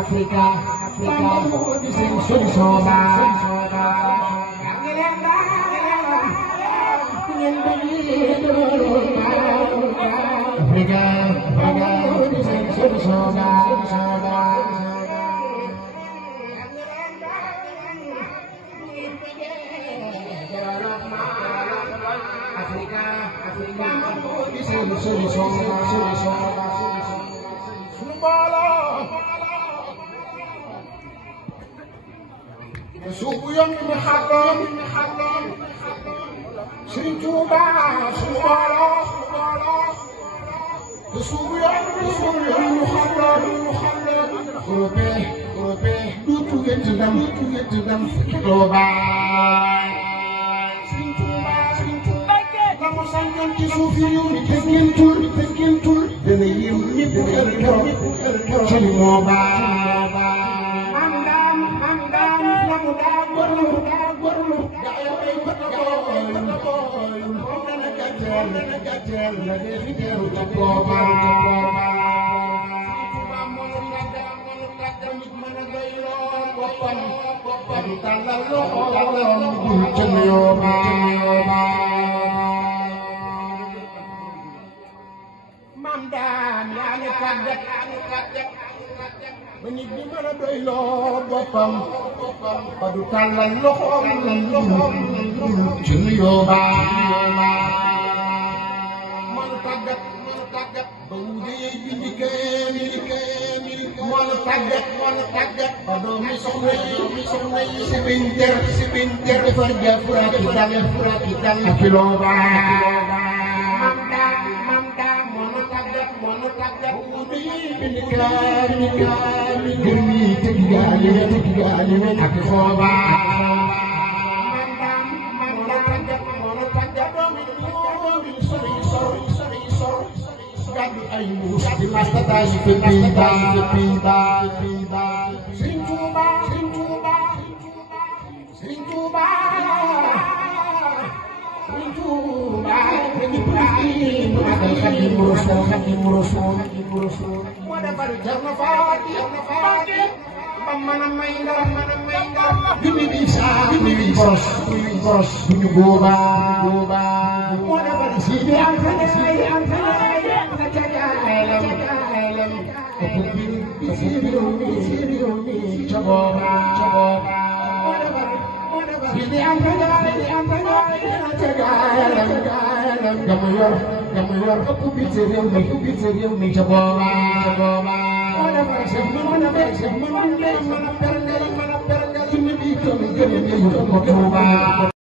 Africa solution ba Africa solution ba suufu yoon mi xaddam Sëriñ Tuuba suñu booloo te suufu yoon mi xaddam Europe duutu gént ndam Tuuba Sëriñ Tuuba la mu sañoon ci suuf yi ñu tekkintul dana yim ñëpp kër ci moo baax Mam daan yaa ngi tàggat ba nit ñi mën a doyloo boppam ba du tàllal loxoom ci nuyoo manu tàggat ba wudee bindi kaamil manu tàggat ba doomi soxna yi si biñ der defar jafura ki dal ak loo Gërmi tegi gaali ak xooba gàddu ay mbuus di mastataay fi pinda Sëriñ Tuuba Xaadimu Rasuul moo defar Cerno Faati ba mën a may ndam bindi bi saa boros bu ñu boobaa moo defar Sidi Anta na ca gaalam ëpp bi si réew mi ca boobaa moo defar Sidi Anta na ca gaalam dama yor ëpp bi ci réew mi ca boobaa moo defar Cheikh mën a berngal junni bi toll gën a